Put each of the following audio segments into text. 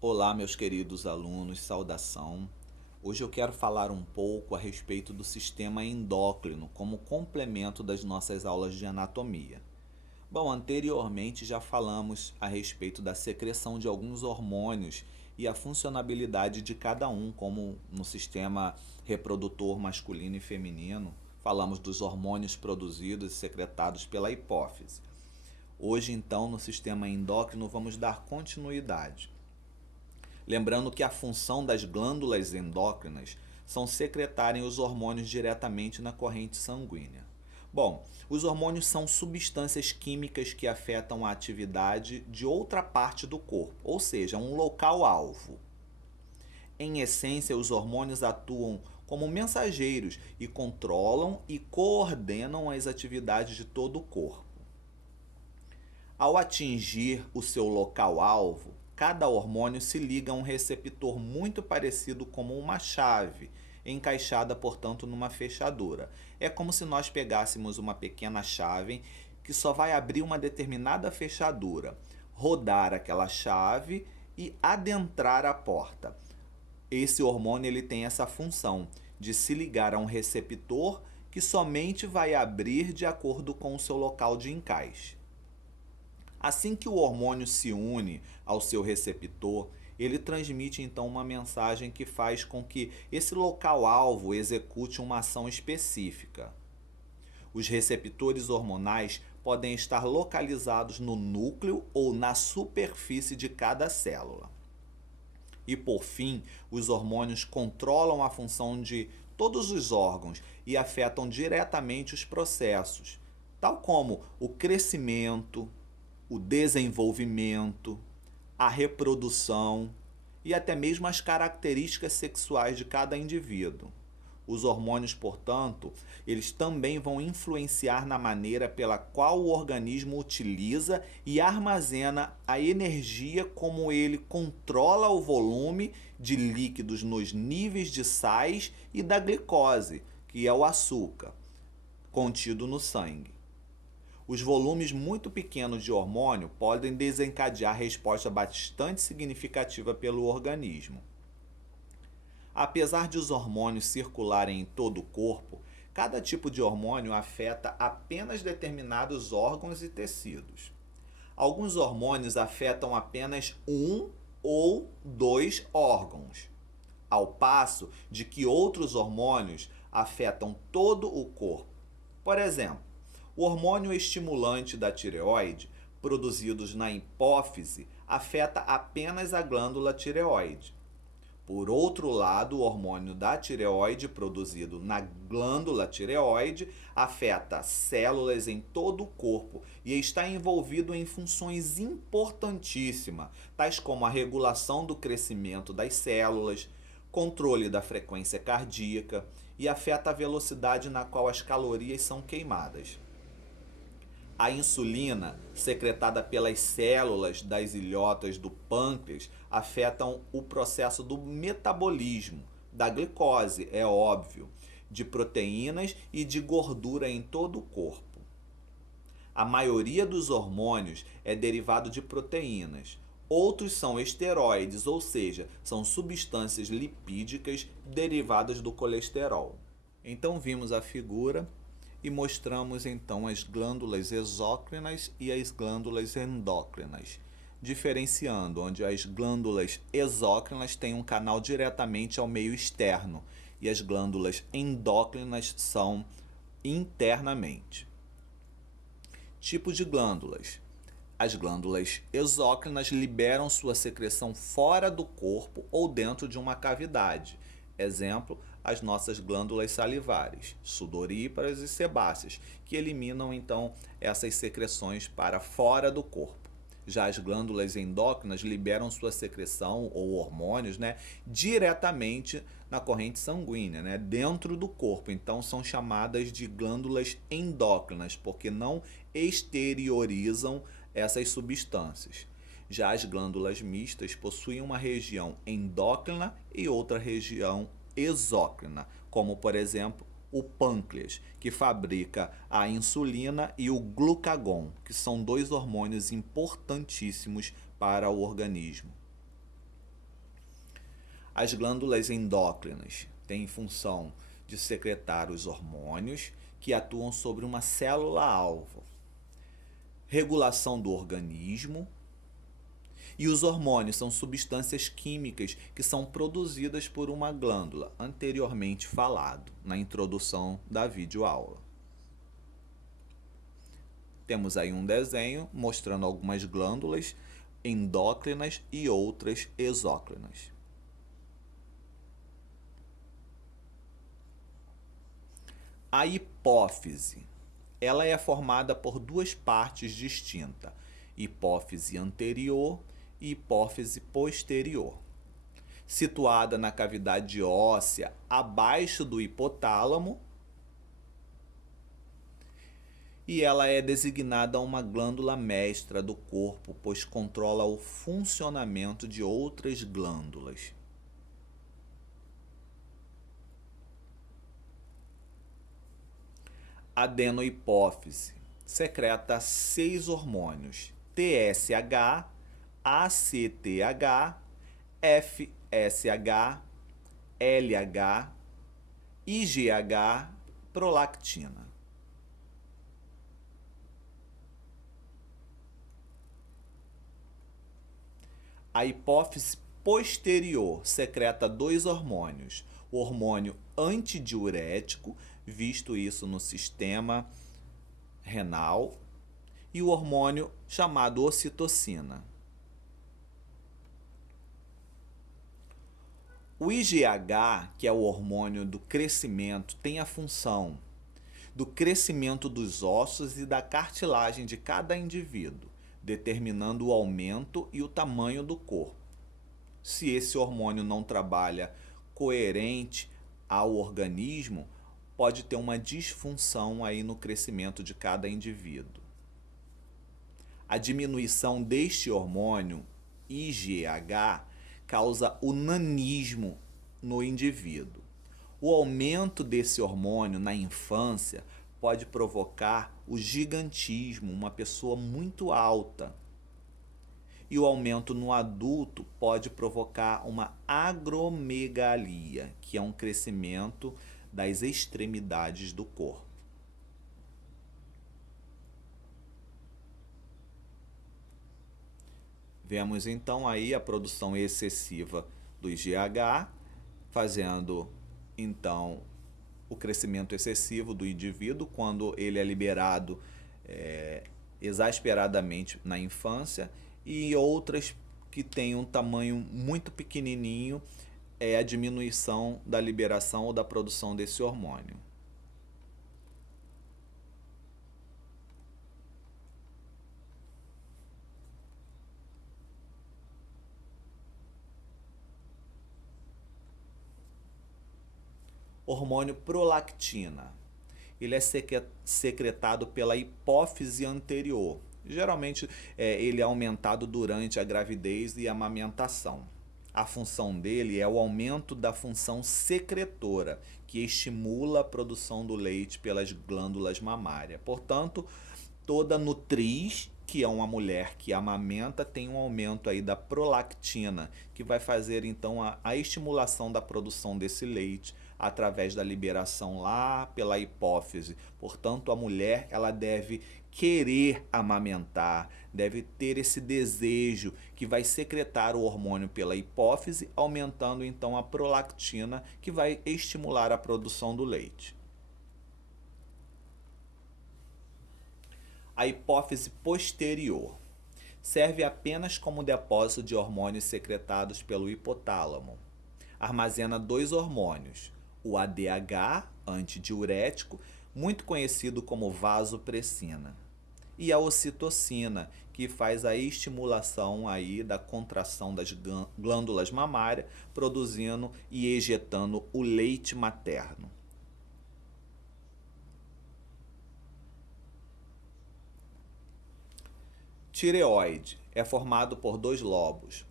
Olá, meus queridos alunos, saudação. Hoje eu quero falar um pouco a respeito do sistema endócrino como complemento das nossas aulas de anatomia. Bom, anteriormente já falamos a respeito da secreção de alguns hormônios e a funcionalidade de cada um, como no sistema reprodutor masculino e feminino. Falamos dos hormônios produzidos e secretados pela hipófise. Hoje, então, no sistema endócrino, vamos dar continuidade. Lembrando que a função das glândulas endócrinas são secretarem os hormônios diretamente na corrente sanguínea. Bom, os hormônios são substâncias químicas que afetam a atividade de outra parte do corpo, ou seja, um local-alvo. Em essência, os hormônios atuam como mensageiros e controlam e coordenam as atividades de todo o corpo. Ao atingir o seu local-alvo, cada hormônio se liga a um receptor muito parecido como uma chave, encaixada, portanto, numa fechadura. É como se nós pegássemos uma pequena chave que só vai abrir uma determinada fechadura, rodar aquela chave e adentrar a porta. Esse hormônio ele tem essa função de se ligar a um receptor que somente vai abrir de acordo com o seu local de encaixe. Assim que o hormônio se une ao seu receptor, ele transmite então uma mensagem que faz com que esse local-alvo execute uma ação específica. Os receptores hormonais podem estar localizados no núcleo ou na superfície de cada célula. E por fim, os hormônios controlam a função de todos os órgãos e afetam diretamente os processos, tal como o crescimento, o desenvolvimento, a reprodução e até mesmo as características sexuais de cada indivíduo. Os hormônios, portanto, eles também vão influenciar na maneira pela qual o organismo utiliza e armazena a energia, como ele controla o volume de líquidos nos níveis de sais e da glicose, que é o açúcar, contido no sangue. Os volumes muito pequenos de hormônio podem desencadear resposta bastante significativa pelo organismo. Apesar de os hormônios circularem em todo o corpo, cada tipo de hormônio afeta apenas determinados órgãos e tecidos. Alguns hormônios afetam apenas um ou dois órgãos, ao passo de que outros hormônios afetam todo o corpo. Por exemplo, o hormônio estimulante da tireoide, produzidos na hipófise, afeta apenas a glândula tireoide. Por outro lado, o hormônio da tireoide, produzido na glândula tireoide, afeta células em todo o corpo e está envolvido em funções importantíssimas, tais como a regulação do crescimento das células, controle da frequência cardíaca e afeta a velocidade na qual as calorias são queimadas. A insulina, secretada pelas células das ilhotas do pâncreas, afetam o processo do metabolismo, da glicose, é óbvio, de proteínas e de gordura em todo o corpo. A maioria dos hormônios é derivado de proteínas. Outros são esteroides, ou seja, são substâncias lipídicas derivadas do colesterol. Então vimos a figura e mostramos então as glândulas exócrinas e as glândulas endócrinas, diferenciando onde as glândulas exócrinas têm um canal diretamente ao meio externo e as glândulas endócrinas são internamente. Tipos de glândulas. As glândulas exócrinas liberam sua secreção fora do corpo ou dentro de uma cavidade. Exemplo, as nossas glândulas salivares, sudoríparas e sebáceas, que eliminam então essas secreções para fora do corpo. Já as glândulas endócrinas liberam sua secreção ou hormônios, diretamente na corrente sanguínea, dentro do corpo. Então são chamadas de glândulas endócrinas, porque não exteriorizam essas substâncias. Já as glândulas mistas possuem uma região endócrina e outra região exócrina, como por exemplo o pâncreas, que fabrica a insulina, e o glucagon, que são dois hormônios importantíssimos para o organismo. As glândulas endócrinas têm função de secretar os hormônios que atuam sobre uma célula-alvo, regulação do organismo, e os hormônios são substâncias químicas que são produzidas por uma glândula, anteriormente falado na introdução da videoaula. Temos aí um desenho mostrando algumas glândulas endócrinas e outras exócrinas. A hipófise, ela é formada por duas partes distintas, hipófise anterior e hipófise posterior. Situada na cavidade óssea abaixo do hipotálamo, e ela é designada uma glândula mestra do corpo, pois controla o funcionamento de outras glândulas. A adenohipófise secreta 6 hormônios: TSH, ACTH, FSH, LH, IGH, prolactina. A hipófise posterior secreta 2 hormônios: o hormônio antidiurético, visto isso no sistema renal, e o hormônio chamado ocitocina. O IGH, que é o hormônio do crescimento, tem a função do crescimento dos ossos e da cartilagem de cada indivíduo, determinando o aumento e o tamanho do corpo. Se esse hormônio não trabalha coerente ao organismo, pode ter uma disfunção aí no crescimento de cada indivíduo. A diminuição deste hormônio, IGH, causa o nanismo no indivíduo. O aumento desse hormônio na infância pode provocar o gigantismo, uma pessoa muito alta. E o aumento no adulto pode provocar uma agromegalia, que é um crescimento das extremidades do corpo. Vemos então aí a produção excessiva do IGH, fazendo então o crescimento excessivo do indivíduo quando ele é liberado exasperadamente na infância, e outras que têm um tamanho muito pequenininho é a diminuição da liberação ou da produção desse hormônio. Hormônio prolactina. Ele é secretado pela hipófise anterior. Geralmente ele é aumentado durante a gravidez e a amamentação. A função dele é o aumento da função secretora, que estimula a produção do leite pelas glândulas mamárias. Portanto, toda nutriz, que é uma mulher que amamenta, tem um aumento aí da prolactina, que vai fazer então a estimulação da produção desse leite através da liberação lá pela hipófise. Portanto, a mulher ela deve querer amamentar, deve ter esse desejo que vai secretar o hormônio pela hipófise, aumentando então a prolactina, que vai estimular a produção do leite. A hipófise posterior serve apenas como depósito de hormônios secretados pelo hipotálamo. Armazena 2 hormônios: o ADH, antidiurético, muito conhecido como vasopressina, e a ocitocina, que faz a estimulação aí da contração das glândulas mamárias, produzindo e ejetando o leite materno. Tireoide é formado por 2 lobos,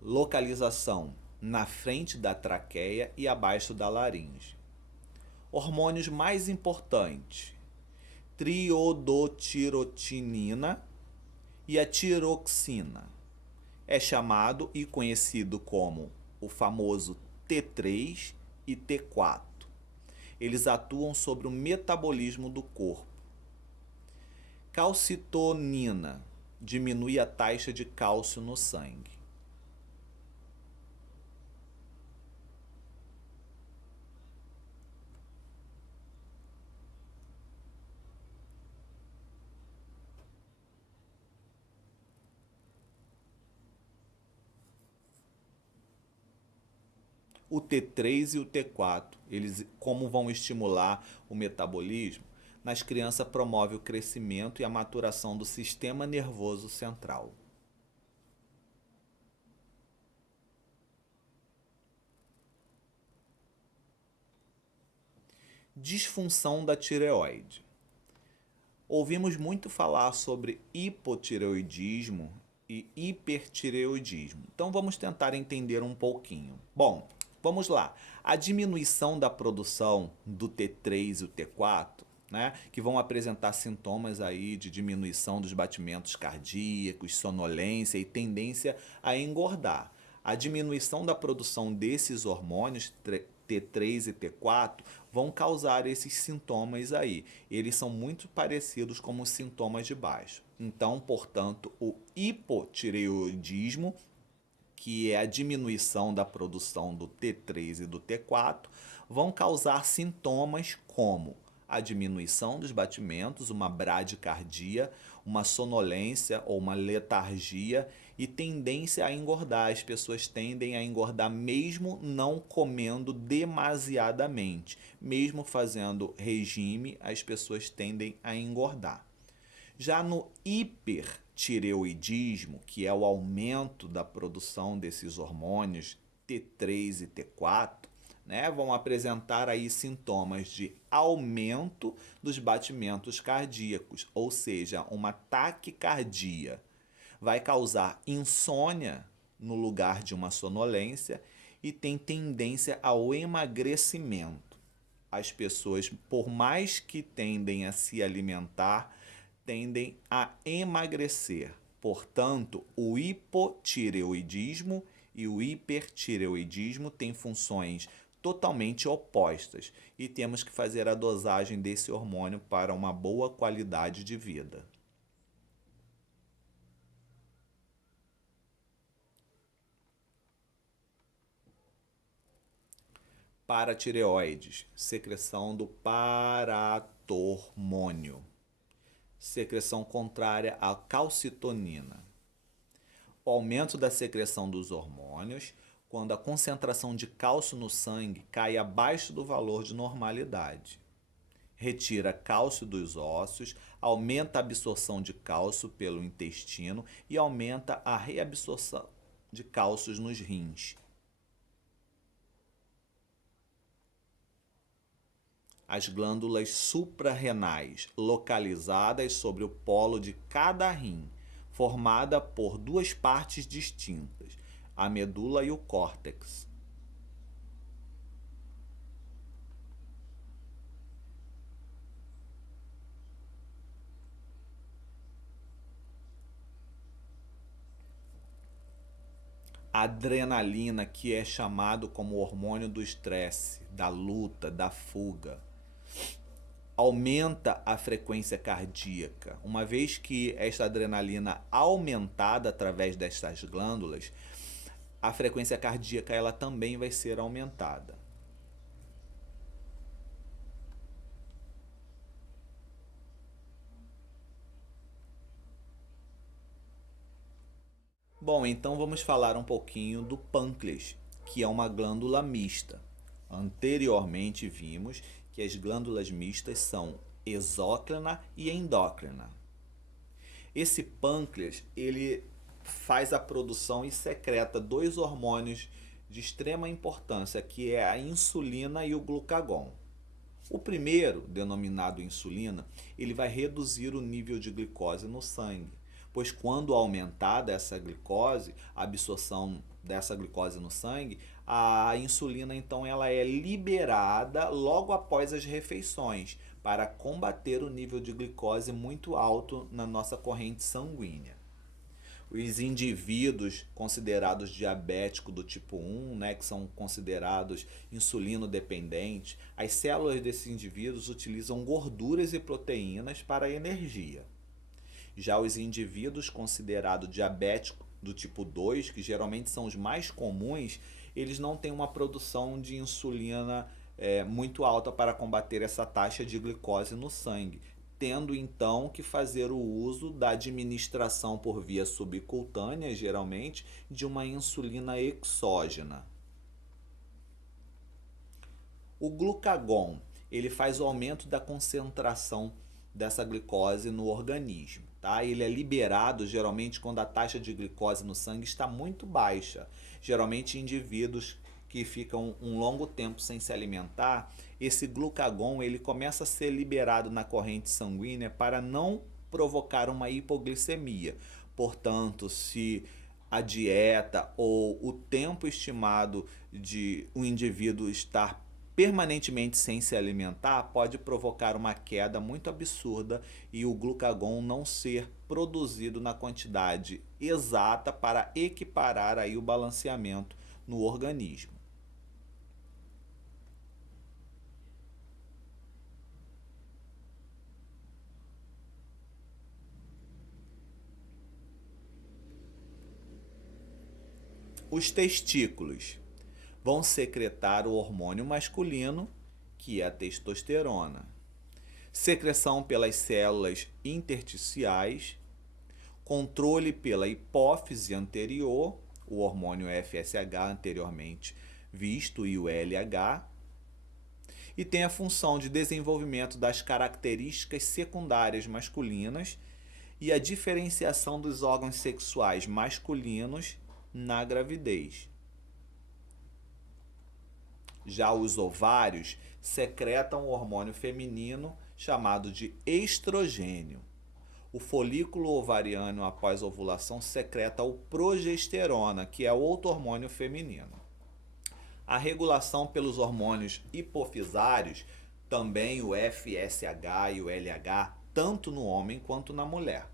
localização na frente da traqueia e abaixo da laringe. Hormônios mais importantes: triodotirotinina e a tiroxina. É chamado e conhecido como o famoso T3 e T4. Eles atuam sobre o metabolismo do corpo. Calcitonina diminui a taxa de cálcio no sangue. O T3 e o T4, eles como vão estimular o metabolismo? Nas crianças promove o crescimento e a maturação do sistema nervoso central. Disfunção da tireoide. Ouvimos muito falar sobre hipotireoidismo e hipertireoidismo. Então vamos tentar entender um pouquinho. Bom, vamos lá. A diminuição da produção do T3 e o T4, né, que vão apresentar sintomas aí de diminuição dos batimentos cardíacos, sonolência e tendência a engordar. A diminuição da produção desses hormônios T3 e T4 vão causar esses sintomas aí. Eles são muito parecidos com os sintomas de baixo. Então, portanto, o hipotireoidismo, que é a diminuição da produção do T3 e do T4, vão causar sintomas como a diminuição dos batimentos, uma bradicardia, uma sonolência ou uma letargia e tendência a engordar. As pessoas tendem a engordar mesmo não comendo demasiadamente. Mesmo fazendo regime, as pessoas tendem a engordar. Já no hipertireoidismo, que é o aumento da produção desses hormônios T3 e T4, né, vão apresentar aí sintomas de aumento dos batimentos cardíacos, ou seja, uma taquicardia. Vai causar insônia no lugar de uma sonolência e tem tendência ao emagrecimento. As pessoas, por mais que tendem a se alimentar, tendem a emagrecer. Portanto, o hipotireoidismo e o hipertireoidismo têm funções totalmente opostas e temos que fazer a dosagem desse hormônio para uma boa qualidade de vida. Paratireoides, secreção do paratormônio, secreção contrária à calcitonina. O aumento da secreção dos hormônios quando a concentração de cálcio no sangue cai abaixo do valor de normalidade. Retira cálcio dos ossos, aumenta a absorção de cálcio pelo intestino e aumenta a reabsorção de cálcios nos rins. As glândulas suprarrenais, localizadas sobre o polo de cada rim, formada por duas partes distintas, a medula e o córtex. A adrenalina, que é chamado como hormônio do estresse, da luta, da fuga, aumenta a frequência cardíaca. Uma vez que esta adrenalina aumentada através destas glândulas, a frequência cardíaca ela também vai ser aumentada. Bom, então vamos falar um pouquinho do pâncreas, que é uma glândula mista. Anteriormente vimos que as glândulas mistas são exócrina e endócrina. Esse pâncreas, ele faz a produção e secreta dois hormônios de extrema importância, que é a insulina e o glucagon. O primeiro, denominado insulina, ele vai reduzir o nível de glicose no sangue, pois quando aumentada essa glicose, a absorção dessa glicose no sangue, a insulina então ela é liberada logo após as refeições para combater o nível de glicose muito alto na nossa corrente sanguínea. Os indivíduos considerados diabéticos do tipo 1, né, que são considerados insulino dependentes, as células desses indivíduos utilizam gorduras e proteínas para a energia. Já os indivíduos considerados diabéticos do tipo 2, que geralmente são os mais comuns, eles não têm uma produção de insulina muito alta para combater essa taxa de glicose no sangue, tendo então que fazer o uso da administração por via subcutânea, geralmente, de uma insulina exógena. O glucagon, ele faz o aumento da concentração dessa glicose no organismo, tá? Ele é liberado geralmente quando a taxa de glicose no sangue está muito baixa. Geralmente indivíduos que ficam um longo tempo sem se alimentar, esse glucagon ele começa a ser liberado na corrente sanguínea para não provocar uma hipoglicemia. Portanto, se a dieta ou o tempo estimado de um indivíduo estar permanentemente sem se alimentar pode provocar uma queda muito absurda e o glucagon não ser produzido na quantidade exata para equiparar aí o balanceamento no organismo. Os testículos vão secretar o hormônio masculino, que é a testosterona. Secreção pelas células intersticiais, controle pela hipófise anterior, o hormônio FSH anteriormente visto e o LH, e tem a função de desenvolvimento das características secundárias masculinas e a diferenciação dos órgãos sexuais masculinos na gravidez. Já os ovários secretam o hormônio feminino chamado de estrogênio. O folículo ovariano após a ovulação secreta o progesterona, que é outro hormônio feminino. A regulação pelos hormônios hipofisários, também o FSH e o LH, tanto no homem quanto na mulher.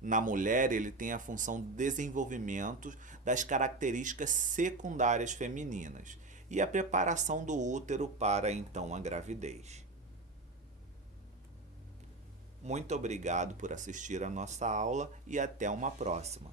Na mulher, ele tem a função de desenvolvimento das características secundárias femininas e a preparação do útero para então a gravidez. Muito obrigado por assistir a nossa aula e até uma próxima.